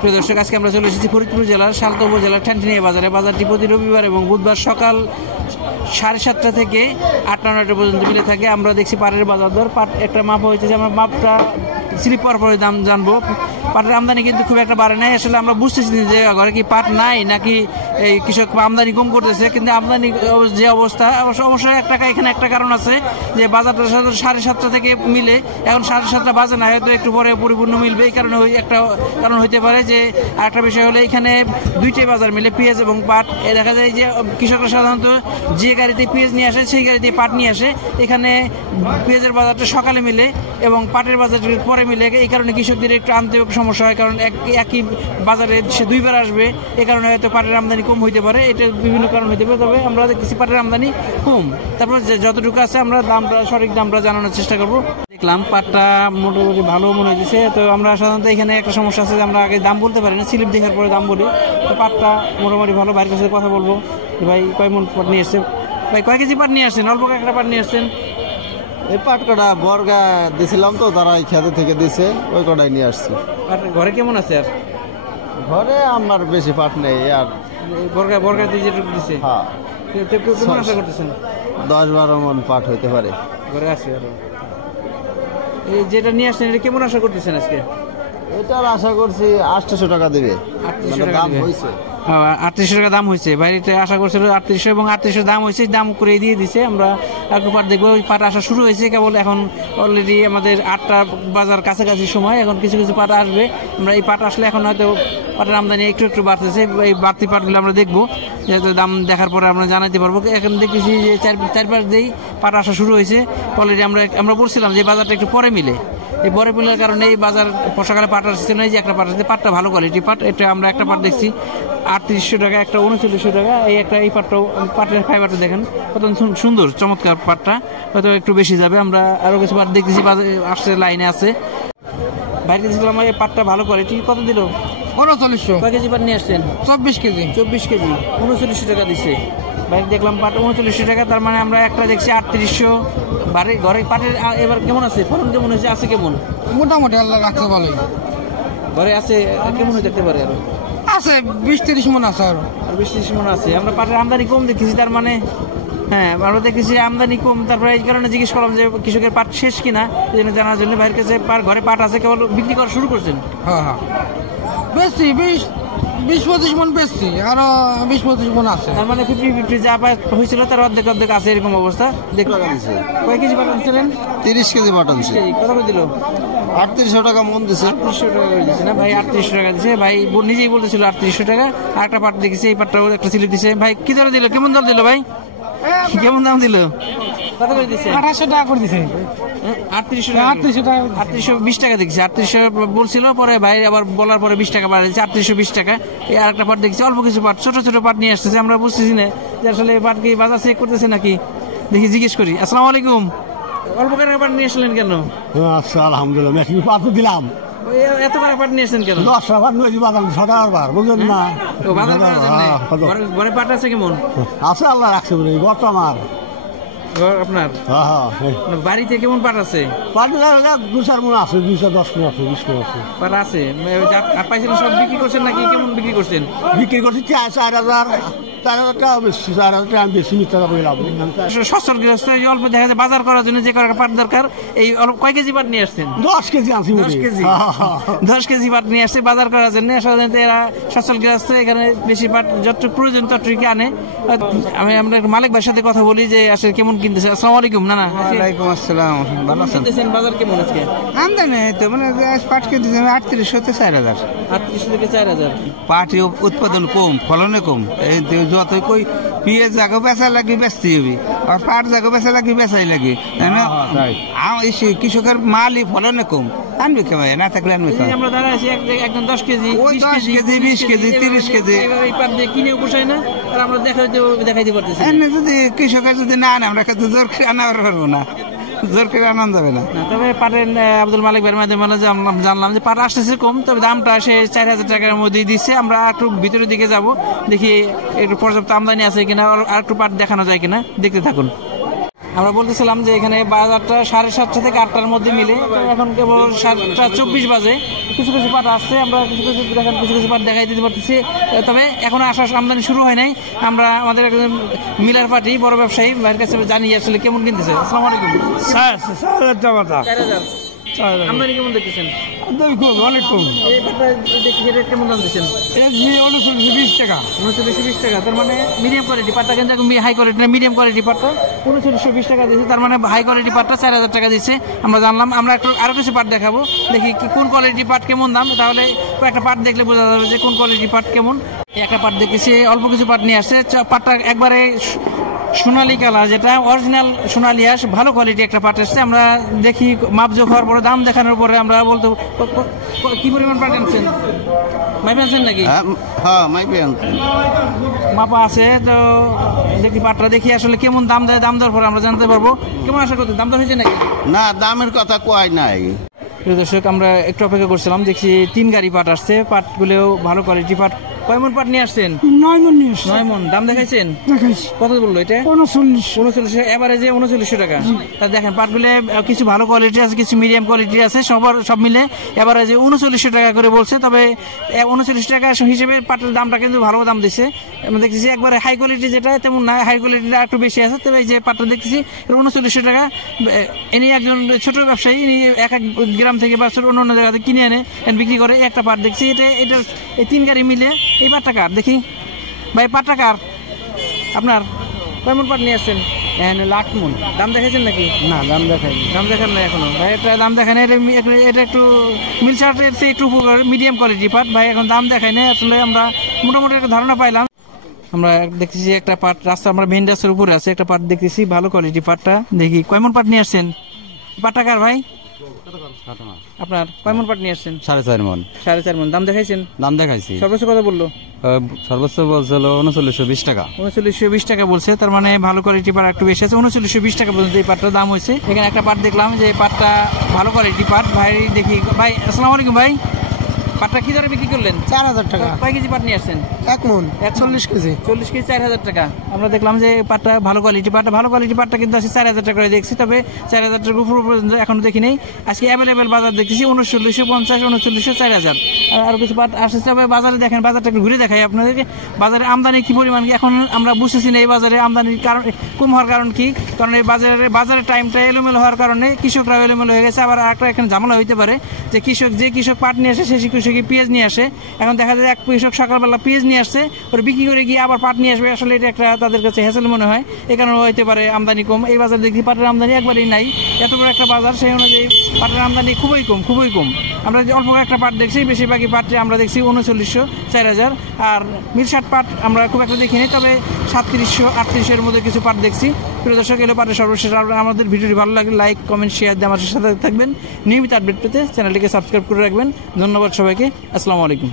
প্রিয় দর্শক, আজকে আমরা চলে এসেছি ফরিদপুর জেলার সালতা উপজেলার ঠ্যানটিনিয়া বাজারে। বাজারটি প্রতি রবিবার এবং বুধবার সকাল 7:30 থেকে 8-9টা পর্যন্ত মিলে থাকে। আমরা দেখছি পাটের বাজার দর, পাট একটা মাপ হয়েছে যে আমরা মাপটা স্লিপ পাওয়ার পরে দাম জানবো। পাটের আমদানি কিন্তু খুব একটা বাড়ে নাই। আসলে আমরা বুঝতেছি যে ঘরে কি পাট নাই নাকি এই কৃষক আমদানি কম করতেছে, কিন্তু আমদানি যে অবস্থা অবশ্যই এখানে একটা কারণ আছে যে বাজারটা 7:30 থেকে মিলে, এখন 7:30 বাজে না, হয়তো একটু পরে পরিপূর্ণ মিলবে। এই কারণে একটা কারণ হইতে পারে যে আরেকটা বিষয় হলে এখানে দুইটাই বাজার মিলে, পেঁয়াজ এবং পাট। দেখা যায় যে কৃষকরা সাধারণত যে গাড়িতে পেঁয়াজ নিয়ে আসে সেই গাড়িতে পাট নিয়ে আসে। এখানে পেঁয়াজের বাজারটা সকালে মিলে এবং পাটের বাজারটা পরে মিলে। এই কারণে কৃষকদের একটু আনতে সমস্যা হয়, কারণ একই বাজারে সে দুইবার আসবে। এই কারণে হয়তো পাটের আমদানি কম হইতে পারে, এটা বিভিন্ন কারণ হইতে পারে। তবে আমরা দেখছি পাটের আমদানি কম। তারপর যতটুকু আছে আমরা দামটা সঠিক দামটা জানানোর চেষ্টা করবো। দেখলাম পাটটা মোটামুটি ভালো মনে হয়েছে। তো আমরা সাধারণত এখানে একটা সমস্যা আছে যে আমরা আগে দাম বলতে পারি না, স্লিপ দেখার পরে দাম বলি। তো পাটটা মোটামুটি ভালো। ভাইয়ের কাছে কথা বলবো। ভাই কয় মন পাট নিয়ে আসছেন? ভাই কয় কেজি পাট নিয়ে আসছেন? অল্প একটা পাট নিয়ে আসছেন? এই পাট কটা বর্গা দিছিলাম তো, তারা এই খেতে থেকে দিছে, ওই কটাই নিয়ে আসছি। ঘরে কেমন আছে? আর ঘরে আমার বেশি পাট নেই। আর বর্গা দিয়ে যেটুকু দিছে, হ্যাঁ, কেমন আশা করতেছেন? 10-12 মন পাট হইতে পারে। ঘরে আছে আরো। এই যেটা নিয়ে আসছেন এটা কেমন আশা করতেছেন আজকে? এটার আশা করছি 800 টাকা দিবে। 800 টাকা দাম হয়েছে। 3800 টাকা দাম হয়েছে। বাইরে আশা করছিল 3800 এবং 3800 দাম হয়েছে, দাম করে দিয়ে দিছে। আমরা একটু পাট দেখবো। ওই পাট আসা শুরু হয়েছে কেবল, এখন অলরেডি আমাদের 8টা বাজার কাছাকাছি সময়। এখন কিছু কিছু পাট আসবে। আমরা এই পাট আসলে এখন হয়তো পাটের আমদানি একটু বাড়তেছে। এই বাড়তি পাটগুলো আমরা দেখবো, যেহেতু দাম দেখার পরে আমরা জানাতে পারবো। এখন দেখতেছি যে চারপাশ দিয়েই পাট আসা শুরু হয়েছে অলরেডি। আমরা বলছিলাম যে বাজারটা একটু পরে মিলে, এই পরে মিলার কারণে এই বাজার সকালে পাট আসছে না। এই যে একটা পাট আসছে, পাটটা ভালো কোয়ালিটি পাট। এটা আমরা একটা পাট দেখছি 3800 টাকা, একটা 3900 টাকা। এই পাটটাও, পাটের ফাইবারটা দেখেন কত সুন্দর, চমৎকার পাটটা। হয়তো একটু বেশি যাবে। আমরা আরো কিছু পাট দেখতেছি আসছে, লাইনে আছে। বাইরে দেখছিলাম এই পাটটা ভালো কোয়ালিটি। কত দিল? 3900। কয় কেজি পাট নিয়ে আসছেন? 24 কেজি। 24 কেজি 3900 টাকা দিচ্ছে। বাইরে দেখলাম পাট 3900 টাকা। তার মানে আমরা একটা দেখছি 3800। ঘরে পাটের এবার কেমন আছে? ফলন কেমন হয়েছে? আছে কেমন? মোটামুটি আল্লাহ রাখতে ভালোই। ঘরে আছে কেমন হয়ে দেখতে পারে? আরো আছে 20-30 মন আছে। আর 20-30 মন আছে। আমরা পাটের আমদানি কম দেখেছি, তার মানে হ্যাঁ আমরা দেখেছি আমদানি কম। তারপরে এই কারণে জিজ্ঞেস করলাম যে কৃষকের পাট শেষ কিনা, এই জন্য জানার জন্য। ভাইয়ের কাছে ঘরে পাট আছে, কেবল বিক্রি করা শুরু করছেন? হ্যাঁ হ্যাঁ, বেশি 20-25 মন বেশি, আরো 20-25 মন আছে। তার মানে 50-50 যা হয়েছিল তার অর্ধেক আছে, এরকম অবস্থা। কয় কেজি পাট আনছিলেন? 30 কেজি পাট আনছে। কত করে দিল? 3800 টাকা মন দিছে। 3800 টাকা করে দিচ্ছে না ভাই? 3800 টাকা দিচ্ছে। ভাই নিজেই বলতেছিল 3800 টাকা। আর একটা পাট দেখেছি, এই পাটটাও একটা স্লিপ দিচ্ছে। ভাই কি দর দিল? কেমন দর দিল ভাই? কেমন দাম দিল? কত করে দিচ্ছে? 2800 টাকা করে দিছে। 3800 টাকা। 3820 টাকা দেখছি। 3800 বলছিল, পরে ভাই আবার বলার পরে 20 টাকা বাড়া দিচ্ছে, 3820 টাকা। এই আরেকটা পাট দেখছি, অল্প কিছু পাট, ছোট ছোট পাট নিয়ে আসতেছে। আমরা বুঝতেছি না যে আসলে এই পাট কি বাজার চেক করতেছে নাকি, দেখি জিজ্ঞেস করি। আসসালামু আলাইকুম। অল্প করে পাট নিয়ে আসলেন কেন? আচ্ছা, আলহামদুলিল্লাহ, মেশিন পাট দিলাম। এত করে পাট নিয়ে আসছেন কেন? 10 টাকা নিয়ে বাজার 6 টাকার বার, বুঝলেন না? ঘরে পাট আছে কেমন? আছে, আল্লাহ রাখছে বলে। ঘর তো আমার। আপনার বাড়িতে কেমন পাট আছে? পাট 2-4 মন আছে, 210 মন আছে, 20 মন আছে পাট আছে। পাইছিলেন সব বিক্রি করছেন নাকি কেমন বিক্রি করছেন? বিক্রি করছি 4,000 টাকা বেশি। 4,000 টাকা বেশি মিথ্যা বললাম। সচ্ছল গৃহস্থ অল্প দেখা যায় বাজার করার জন্য যে কয়েকটা পাট দরকার। এই অল্প কয় কেজি পাট নিয়ে আসছেন? 10 কেজি আনছি। 10 কেজি পাট নিয়ে আসছে বাজার করার জন্য। সাধারণত এরা সচ্ছল গৃহস্থ, এখানে বেশি পাট যতটুকু প্রয়োজন ততটুকু আনে। আমরা মালিক ভাইয়ের সাথে কথা বলি যে আসলে কেমন কিনতেছে। আসসালামু আলাইকুম। না ওয়ালাইকুম আসসালাম। ভালো আছেন? বাজার কেমন আজকে? আমদানি তো মানে পাট কেজি 3800 থেকে 4000। 3800 থেকে 4000। পাট উৎপাদন কম, ফলনে কম। এই যত কই পেঁয়াজ জায়গা বেচা লাগবে বেচতেই হবে, আর পাট জায়গা বেচা লাগবে বেচাই লাগে। কৃষকের মালই ফলনে কম, আনবে কে ভাই? না থাকলে আনবে কে? আমরা দাঁড়ায় আছি একদম 10 কেজি, 10 কেজি, 20 কেজি, 30 কেজি এই পাট দিয়ে কিনে পোষায় না। আর আমরা দেখাইতে পারতেছি যদি কৃষকের যদি না আনে, আমরা কিন্তু জোর করে আনা পারবো না, জোর করে আনানো যাবে না। তবে পাটের আব্দুল মালিক ভাইয়ের মাধ্যমে জানলাম যে পাট আসতেছে কম, তবে দামটা সে 4000 টাকার মধ্যেই দিচ্ছে। আমরা একটু ভিতরের দিকে যাব, দেখি একটু পর্যাপ্ত আমদানি আছে কিনা, আর একটু পাট দেখানো যায় কিনা, দেখতে থাকুন। আমরা বলতেছিলাম যে এখানে বাজারটা 7:30 থেকে 8টার মধ্যে মিলে, তো এখন কেবল 7:24 বাজে। কিছু কিছু পাট আসছে, আমরা কিছু কিছু পাট দেখাই দিতে পারতেছি, তবে এখনো আমদানি শুরু হয় নাই। আমরা আমাদের একজন মিলার পার্টি বড় ব্যবসায়ী ভাইয়ের কাছে জানি আসলে কেমন কিনতেছে। আসসালামু আলাইকুম। 4,000 আমদানি কেমন দেখতেছেন? অনেক কম। এই পাটটা দেখি এটা কেমন দাম দিচ্ছেন? 29-20 টাকা। 2920 টাকা, তার মানে মিডিয়াম কোয়ালিটি পাটটা, কিন্তু হাই কোয়ালিটি না, মিডিয়াম কোয়ালিটি পাটটা 2920 টাকা দিচ্ছে, তার মানে হাই কোয়ালিটি পাটটা 4000 টাকা দিচ্ছে। আমরা জানলাম। আমরা একটু আরো কিছু পাট দেখাবো, দেখি কোন কোয়ালিটি পাট কেমন দাম, তাহলে একটা পাট দেখলে বোঝা যাবে যে কোন কোয়ালিটি পাট কেমন। একটা পাট দেখেছি, অল্প কিছু পাট নিয়ে আসছে। পাটটা একবারে সোনালী কালার, যেটা অরিজিনাল সোনালী আঁশ, ভালো কোয়ালিটি একটা পাট এসছে। আমরা দেখি মাপজোক হওয়ার পরে, দাম দেখানোর পরে আমরা বলতে কি পরিমাণ পাট আনছেন, মাইপে আনছেন নাকি? হ্যাঁ মাইপে আনছি। মাপা আছে তো, দেখি পাটটা দেখি আসলে কেমন দাম দেয়, দাম দেওয়ার পরে আমরা জানতে পারবো কেমন আশা করতে। দাম দর হয়েছে নাকি? না, দামের কথা কয় নাই। প্রিয় দর্শক, আমরা একটু অপেক্ষা করছিলাম, দেখছি 3 গাড়ি পাট আসছে। পাটগুলোও ভালো কোয়ালিটি পাট। কয় মন পাট নিয়ে আসছেন? 9 মণ নিয়ে আসছে। 9 মন। দাম দেখাইছেন? দেখাইছি কত বললো এটা? 39। এভারেজে 3900 টাকা। তা দেখেন পাটগুলো কিছু ভালো কোয়ালিটি আছে, কিছু মিডিয়াম কোয়ালিটি আছে, সব মিলে এভারেজে 3900 টাকা করে বলছে। তবে 39 টাকা হিসেবে পাটের দামটা কিন্তু ভালো দাম দিচ্ছে। আমরা দেখতেছি একবারে হাই কোয়ালিটি যেটা তেমন না, হাই কোয়ালিটিটা একটু বেশি আছে। তবে এই যে পাটটা দেখতেছি 3900 টাকা। ইনি একজন ছোট ব্যবসায়ী, ইনি এক গ্রাম থেকে বা অন্য জায়গা থেকে কিনে এনে বিক্রি করে। একটা পাট দেখছি, এটা এই 3 গাড়ি মিলে এই পাটটা কার দেখি ভাই, পাটটা কার আপনার? কেমন পাট নিয়ে আসছেন? লাখ মণ। দাম দেখাইছেন নাকি? না, দাম দেখাইনি। দাম দেখান না এখনো ভাই, এটা দাম দেখায় না। এটা একটু মিল শার্টের চেয়ে একটু মিডিয়াম কোয়ালিটি পাট ভাই, এখন দাম দেখায় না। আসলে আমরা মোটামুটি একটা ধারণা পাইলাম। আমরা দেখতেছি একটা পাট রাস্তা, আমরা মেইন রাস্তার উপরে আছে একটা পাট দেখতেছি, ভালো কোয়ালিটি পাটটা। দেখি কয়মন পাট নিয়ে আসছেন? পাটটা কার ভাই? আপনার। কয়মন পাট নিয়ে আসছেন? 4.5 মণ। 4.5 মন। দাম দেখাইছেন? দাম দেখাইছি। সর্বোচ্চ কত বললো? সর্বোচ্চ বলছিল 3920 টাকা। 3920 টাকা বলছে, তার মানে ভালো কোয়ালিটি পাট একটু বেশি আছে। 3920 টাকা পর্যন্ত এই পাটটার দাম হয়েছে। এখানে একটা পাট দেখলাম যে পাটটা ভালো কোয়ালিটি পাট ভাই। দেখি ভাই, আসসালামু আলাইকুম ভাই, পাটটা কি দরে বিক্রি করলেন? 4,000 টাকা। কয় কেজি পাট নিয়ে আসছেন? 1 মণ 40 কেজি। 40 কেজি 4000 টাকা। আমরা দেখলাম যে পাটটা ভালো কোয়ালিটি পাটটা, ভালো কোয়ালিটি পাটটা কিন্তু আছে 4000 টাকা করে দেখছি। তবে 4000 টাকার উপর পর্যন্ত এখনো দেখি নেই। আজকে অ্যাভেলেবেল বাজার দেখতেছি 3950, 3900, 4000। আর কিছু পাট আসছে। তবে বাজারে দেখেন, বাজারটা একটু ঘুরে দেখাই আপনাদেরকে। বাজারে আমদানি কি পরিমাণ, এখন আমরা বুঝতেছি না এই বাজারে আমদানির কারণ কম হওয়ার কারণ কি। কারণ এই বাজারের টাইমটা এলোমেলো হওয়ার কারণে কৃষকরা এলোমেলো হয়ে গেছে। আবার একটা এখানে ঝামেলা হইতে পারে যে কৃষক পাট নিয়ে আসে, সেই কৃষকই পেঁয়াজ নিয়ে আসে। এখন দেখা যায় এক কৃষক সকালবেলা পেঁয়াজ নিয়ে আসছে, ওরা বিক্রি করে গিয়ে আবার পাট নিয়ে আসবে। আসলে এটা একটা তাদের কাছে হ্যাসেল মনে হয়, এই কারণে হইতে পারে আমদানি কম। এই বাজার দেখি পাটের আমদানি একবারেই নাই। এত বড় একটা বাজার, সেই অনুযায়ী পাটের আমদানি খুবই কম। আমরা যে অল্প একটা পাট দেখছি, বেশিরভাগই পাটে আমরা দেখছি 3900, 4000। আর মিলশার্ট পাট আমরা খুব একটা দেখিনি, তবে 3700, 3800 মধ্যে কিছু পাট দেখছি। প্রিয় দর্শক, এলো পাটের সর্বশেষ। আমাদের ভিডিওটি ভালো লাগলে লাইক, কমেন্ট, শেয়ার দিয়ে আমাদের সাথে থাকবেন। নিয়মিত আপডেট পেতে চ্যানেলটিকে সাবস্ক্রাইব করে রাখবেন। ধন্যবাদ সবাইকে। আসসালামু আলাইকুম।